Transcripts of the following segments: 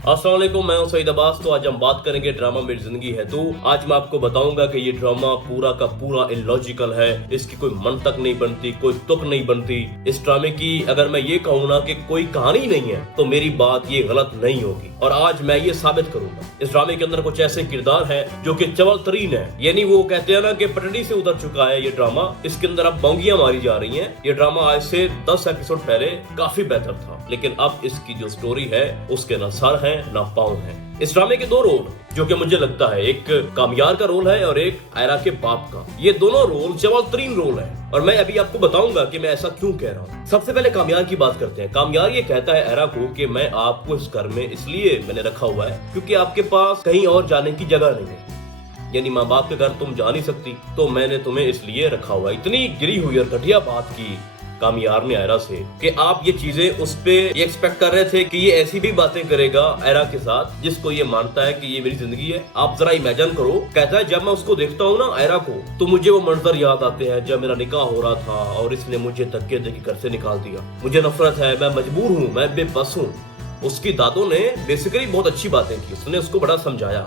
अस्सलाम वालेकुम, मैं हूं सईद अब्बास। तो आज हम बात करेंगे ड्रामा मेरी जिंदगी है। तो आज मैं आपको बताऊंगा कि ये ड्रामा पूरा का पूरा इलॉजिकल है, इसकी कोई मंतक नहीं बनती, कोई तुक नहीं बनती। इस ड्रामे की अगर मैं ये कहूँ ना कि कोई कहानी नहीं है तो मेरी बात ये गलत नहीं होगी, और आज मैं ये साबित करूंगा। इस ड्रामे के अंदर कुछ ऐसे किरदार हैं जो कि चवल तरीन है, यानी वो कहते हैं ना कि पटड़ी से उतर चुका है ये ड्रामा। इसके अंदर अब बौंगियां मारी जा रही हैं। ये ड्रामा आज से 10 एपिसोड पहले काफी बेहतर था, लेकिन अब इसकी जो स्टोरी है उसके न सर है ना पाँव है। इस ड्रामे के दो रोल जो कि मुझे लगता है, एक कामयार का रोल है और एक आयरा के बाप का। ये दोनों रोल चवल तरीन रोल है, और मैं अभी आपको बताऊंगा कि मैं ऐसा क्यों कह रहा हूँ। सबसे पहले कामयार की बात करते हैं। कामयार ये कहता है आयरा को कि मैं आपको इस घर में इसलिए मैंने रखा हुआ है क्योंकि आपके पास कहीं और जाने की जगह नहीं है, यानी माँ बाप के घर तुम जा नहीं सकती, तो मैंने तुम्हें इसलिए रखा हुआ है। इतनी गिरी हुई और घटिया बात की कामयार ने आयरा से कि आप ये चीजें उस पे ये एक्सपेक्ट कर रहे थे कि ये ऐसी भी बातें करेगा आयरा के साथ जिसको ये मानता है कि ये मेरी जिंदगी है। आप जरा इमेजिन करो, कहता है जब मैं उसको देखता हूँ ना आयरा को, तो मुझे वो मंजर याद आते हैं जब मेरा निकाह हो रहा था और इसने मुझे धक्के देके घर से निकाल दिया। मुझे नफरत है, मैं मजबूर हूँ, मैं बेबस हूँ। उसकी दादों ने बेसिकली बहुत अच्छी बातें की। उसने उसको बड़ा समझाया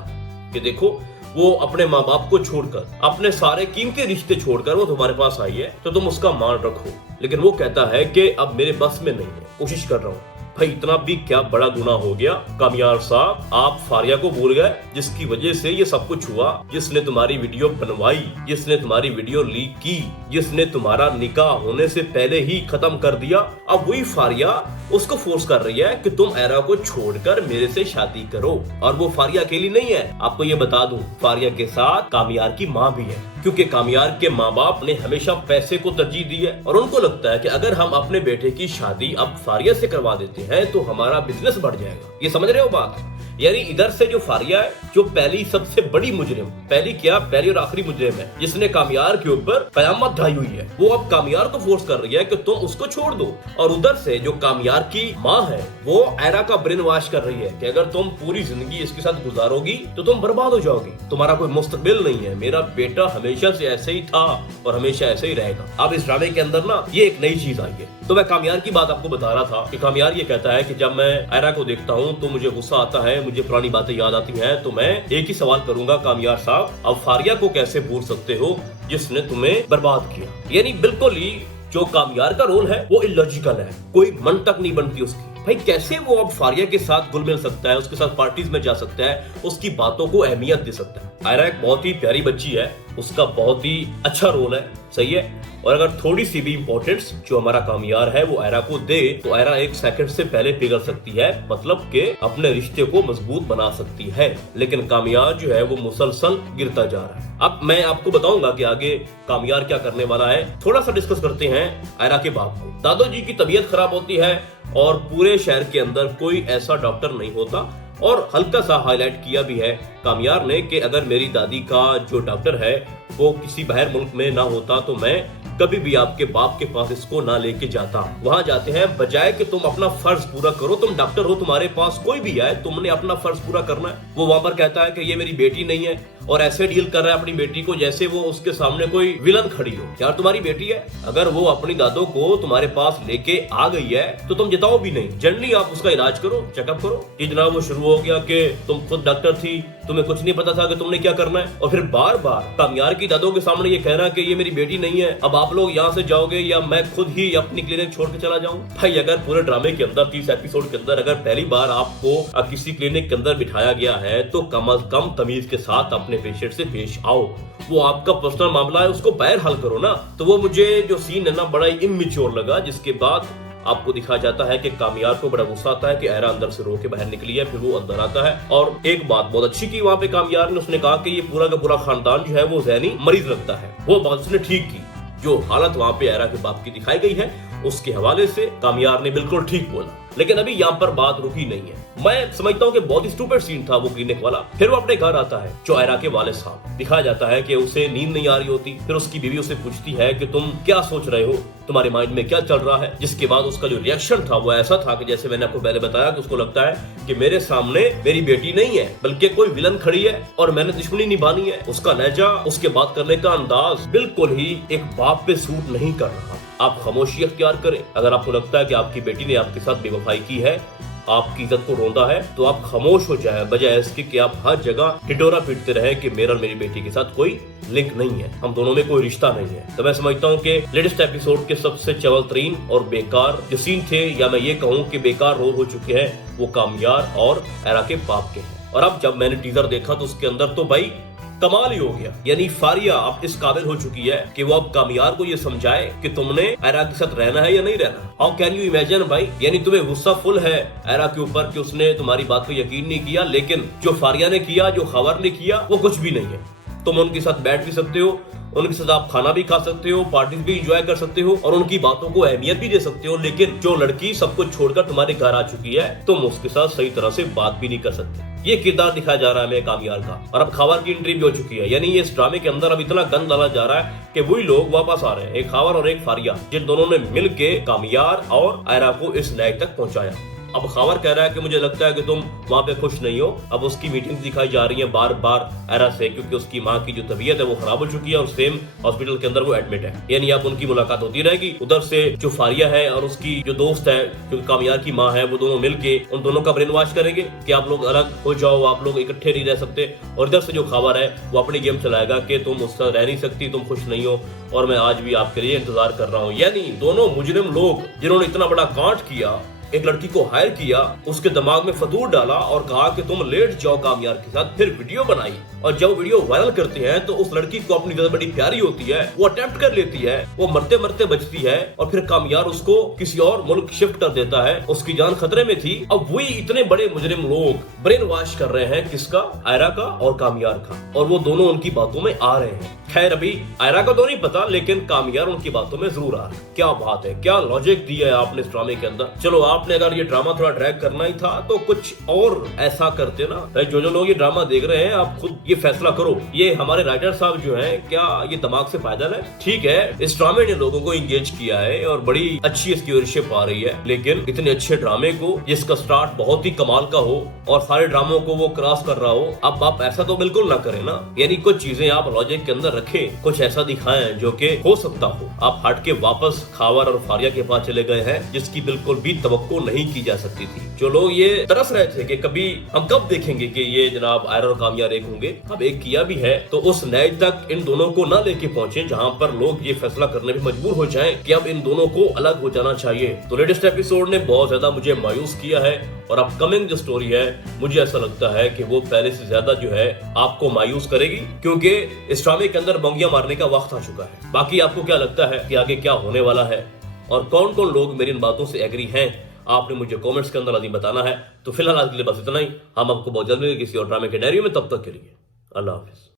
कि देखो, वो अपने माँ बाप को छोड़कर, अपने सारे कीमती रिश्ते छोड़कर वो तुम्हारे पास आई है, तो तुम उसका मान रखो। लेकिन वो कहता है कि अब मेरे बस में नहीं है, कोशिश कर रहा हूँ। भाई इतना भी क्या बड़ा गुनाह हो गया कामयार साहब, आप फारिया को भूल गए जिसकी वजह से ये सब कुछ हुआ, जिसने तुम्हारी वीडियो बनवाई, जिसने तुम्हारी वीडियो लीक की, जिसने तुम्हारा निकाह होने से पहले ही खत्म कर दिया। अब वही फारिया उसको फोर्स कर रही है कि तुम आयरा को छोड़कर मेरे से शादी करो। और वो फारिया अकेली नहीं है, आपको ये बता दूं, फारिया के साथ कामयार की माँ भी है, क्योंकि कामयार के माँ बाप ने हमेशा पैसे को तरजीह दी है और उनको लगता है कि अगर हम अपने बेटे की शादी अब फारिया से करवा देते हैं तो हमारा बिजनेस बढ़ जाएगा। ये समझ रहे हो बात? यानी इधर से जो फारिया है, जो पहली सबसे बड़ी मुजरिम, पहली और आखिरी मुजरिम है जिसने कामयार के ऊपर कयामत ढाई हुई है, वो अब कामयार को फोर्स कर रही है कि तुम उसको छोड़ दो। और उधर से जो कामयार की माँ है वो आयरा का ब्रेन वॉश कर रही है कि अगर तुम पूरी जिंदगी इसके साथ गुजारोगी तो तुम बर्बाद हो जाओगी, तुम्हारा कोई मुस्तकबिल नहीं है। मेरा बेटा हमेशा से ऐसे ही था और हमेशा ऐसे ही रहेगा। अब इस ड्रामे के अंदर ना ये एक नई चीज आई है। तो मैं कामयार की बात आपको बता रहा था कि कामयार ये कहता है कि जब मैं आयरा को देखता हूँ तो मुझे गुस्सा आता है, मुझे पुरानी बातें याद आती हैं, तो मैं एक ही सवाल करूंगा, कामयार साहब अब फारिया को कैसे भूल सकते हो जिसने तुम्हें बर्बाद किया। यानी बिल्कुल ही जो कामयार का रोल है वो इलॉजिकल है, कोई मंतक नहीं बनती उसकी। भाई कैसे वो अब फारिया के साथ घुल मिल सकता है, उसके साथ पार्टीज में जा सकता है, उसकी बातों को अहमियत दे सकता है। आयरा एक बहुत ही प्यारी बच्ची है, उसका बहुत ही अच्छा रोल है, सही है। और अगर थोड़ी सी भी इंपॉर्टेंस जो हमारा कामयार है वो आयरा को दे तो आयरा एक सेकंड से पहले पिघल सकती है, मतलब के अपने रिश्ते को मजबूत बना सकती है। लेकिन कामयार जो है वो मुसलसल गिरता जा रहा है। अब मैं आपको बताऊंगा कि आगे कामयार क्या करने वाला है। थोड़ा सा डिस्कस करते हैं आयरा के बाप को। दादो जी की तबीयत खराब होती है और पूरे शहर के अंदर कोई ऐसा डॉक्टर नहीं होता, और हल्का सा हाईलाइट किया भी है कामयार ने कि अगर मेरी दादी का जो डॉक्टर है वो किसी बाहर मुल्क में ना होता तो मैं कभी भी आपके बाप के पास इसको ना लेके जाता। वहां जाते हैं बजाय कि तुम अपना फर्ज पूरा करो, तुम डॉक्टर हो, तुम्हारे पास कोई भी आए, तुमने अपना फर्ज पूरा करना है। वो वहां पर कहता है कि ये मेरी बेटी नहीं है और ऐसे डील कर रहा है अपनी बेटी को जैसे वो उसके सामने कोई विलन खड़ी हो। यार तुम्हारी बेटी है, अगर वो अपनी दादों को तुम्हारे पास लेके आ गई है तो तुम जिताओ भी नहीं, जनरली आप उसका इलाज करो, चेकअप करो। कि जनाब वो शुरू हो गया कि तुम खुद डॉक्टर थी, तुम्हें कुछ नहीं पता था कि तुमने क्या करना है, और फिर बार बार कामयार की दादों के सामने ये कहना कि ये मेरी बेटी नहीं है, अब आप लोग यहाँ से जाओगे या मैं खुद ही अपनी क्लिनिक छोड़ के चला जाऊं। भाई अगर पूरे ड्रामे के अंदर 30 एपिसोड के अंदर अगर पहली बार आपको किसी क्लिनिक के अंदर बिठाया गया है तो कम अज कम तमीज के साथ अपने पेशेंट से पेश आओ। वो आपका पर्सनल मामला है, उसको बाहर हल करो ना। तो वो मुझे जो सीन है ना बड़ा ही इमेच्योर लगा, जिसके बाद आपको दिखाया जाता है कि कामयार को बड़ा गुस्सा आता है कि आयरा अंदर से रो के बाहर निकली है। फिर वो अंदर आता है और एक बात बहुत अच्छी की वहाँ पे कामयार ने, उसने कहा कि ये पूरा का पूरा खानदान जो है वो ज़हनी मरीज लगता है। वो बात उसने ठीक की। जो हालत वहाँ पे आयरा के बाप की दिखाई गई है उसके हवाले से कामयार ने बिल्कुल ठीक बोला। लेकिन अभी यहाँ पर बात रुकी नहीं है। मैं समझता हूँ कि बहुत ही स्टूपिड सीन था वो क्लिनिक वाला। फिर वो अपने घर आता है, जो आयरा के वालिद साहब, दिखाया जाता है कि उसे नींद नहीं आ रही होती। फिर उसकी बीवी उसे पूछती है कि तुम क्या सोच रहे हो, तुम्हारे माइंड में क्या चल रहा है। जिसके बाद उसका जो रिएक्शन था वो ऐसा था कि जैसे मैंने आपको पहले बताया कि उसको लगता है कि मेरे सामने मेरी बेटी नहीं है बल्कि कोई विलन खड़ी है और मैंने दुश्मनी निभानी है। उसका लहजा, उसके बात करने का अंदाज बिल्कुल ही एक बाप पे सूट नहीं कर रहा। आप खामोशी अख्तियार करें। अगर आपको लगता है कि आपकी बेटी ने आपके साथ बेवफाई की है आपकी इज्जत को रोंदा है तो आप खामोश हो जाए, बजाय इसके कि आप हर जगह ढिढोरा पीटते रहे कि मेरा और मेरी बेटी के साथ कोई लिंक नहीं है, हम दोनों में कोई रिश्ता नहीं है। तो मैं समझता हूँ कि लेटेस्ट एपिसोड के सबसे चवलतरीन और बेकार जो सीन थे, या मैं ये कहूँ कि बेकार रोल हो चुके हैं, वो कामयार और एरा के बाप के हैं। और अब जब मैंने टीजर देखा तो उसके अंदर तो भाई कमाल ही हो गया। यानी फारिया अब इस काबिल हो चुकी है कि वो अब कामयार को ये समझाए कि तुमने एरा के साथ रहना है या नहीं रहना। हाउ कैन यू इमेजिन भाई, यानी तुम्हें गुस्सा फुल है एरा के ऊपर कि उसने तुम्हारी बात को यकीन नहीं किया, लेकिन जो फारिया ने किया, जो खबर ने किया, वो कुछ भी नहीं है। तुम उनके साथ बैठ भी सकते हो, उनके साथ आप खाना भी खा सकते हो, पार्टीज भी एंजॉय कर सकते हो और उनकी बातों को अहमियत भी दे सकते हो, लेकिन जो लड़की सब कुछ छोड़कर तुम्हारे घर आ चुकी है, तुम उसके साथ सही तरह से बात भी नहीं कर सकते। ये किरदार दिखाया जा रहा है हमें कामयार का। और अब खबर की एंट्री भी हो चुकी है, यानी इस ड्रामे के अंदर अब इतना गंद डाला जा रहा है कि वही लोग वापस आ रहे हैं, एक खबर और एक फारिया, जिन दोनों ने मिलके कामयार और आयरा को इस न्याय तक पहुंचाया। अब खबर कह रहा है कि मुझे लगता है कि तुम वहां पे खुश नहीं हो। अब उसकी मीटिंग दिखाई जा रही है बार बार एरा से, क्योंकि उसकी माँ की जो तबीयत है वो खराब हो चुकी है और सेम हॉस्पिटल के अंदर वो एडमिट है। यानी अब उनकी मुलाकात होती रहेगी। उधर से जो फारिया है और उसकी जो दोस्त है जो कामयार की माँ है, वो दोनों मिलके उन दोनों का ब्रेन वॉश करेंगे कि आप लोग अलग हो जाओ, आप लोग इकट्ठे नहीं रह सकते। और इधर से जो खबर है वो अपनी गेम चलाएगा कि तुम उससे रह नहीं सकती, तुम खुश नहीं हो और मैं आज भी आपके लिए इंतजार कर रहा हूँ। यानी दोनों मुजरिम लोग जिन्होंने इतना बड़ा कांड किया, एक लड़की को हायर किया, उसके दिमाग में फतूर डाला और कहा कि तुम लेट जाओ कामयार के साथ, फिर वीडियो बनाई। और जब वीडियो वायरल करते हैं तो उस लड़की को अपनी ज्यादा बड़ी प्यारी होती है, वो अटेम्प्ट कर लेती है, वो मरते मरते बचती है और फिर कामयार उसको किसी और मुल्क शिफ्ट कर देता है, उसकी जान खतरे में थी। अब वही इतने बड़े मुजरिम लोग ब्रेन वॉश कर रहे हैं, किसका? आयरा का और कामयार का, और वो दोनों उनकी बातों में आ रहे हैं। खैर अभी आयरा का तो नहीं पता, लेकिन कामयार उनकी बातों में जरूर आ रहा है। क्या बात है, क्या लॉजिक दिया है आपने इस ड्रामे के अंदर। चलो आपने अगर ये ड्रामा थोड़ा ड्रैग करना ही था तो कुछ और ऐसा करते ना। जो लोग ये ड्रामा देख रहे हैं, आप खुद ये फैसला करो, ये हमारे राइटर साहब जो हैं, क्या ये दिमाग से पैदल है? ठीक है, इस ड्रामे ने लोगों को एंगेज किया है और बड़ी अच्छी इसकी व्यूअरशिप आ रही है, लेकिन इतने अच्छे ड्रामे को जिसका स्टार्ट बहुत ही कमाल का हो और सारे ड्रामों को वो क्रॉस कर रहा हो, अब आप ऐसा तो बिल्कुल ना करें ना। यानी कुछ चीजें आप लॉजिक के अंदर रखें, कुछ ऐसा दिखाएं जो कि हो सकता हो। आप हट के वापस खावर और फारिया के पास चले गए हैं, जिसकी बिल्कुल भी तवक्को नहीं की जा सकती थी। जो लोग ये तरस रहे थे कि कभी हम कब देखेंगे कि ये जनाब आयरा और कामयार एक होंगे, अब एक किया भी है, तो उस न्याय तक इन दोनों को ना लेके पहुंचे जहां पर लोग ये फैसला करने में मजबूर हो जाएं कि अब इन दोनों को अलग हो जाना चाहिए। तो लेटेस्ट एपिसोड ने बहुत ज्यादा मुझे मायूस किया है और अपकमिंग जो स्टोरी है, मुझे ऐसा लगता है कि वो पहले से ज्यादा जो है आपको मायूस करेगी, क्योंकि इस ड्रामे के अंदर बंगिया मारने का वक्त आ चुका है। बाकी आपको क्या लगता है कि आगे क्या होने वाला है और कौन कौन लोग मेरी इन बातों से एग्री हैं, आपने मुझे कमेंट्स के अंदर लाजमी बताना है। तो फिलहाल आज के लिए बस इतना ही। हम आपको बहुत जल्द मिलेंगे किसी और ड्रामे के डायरी में, तब तक के लिए अल्लाह हाफिज।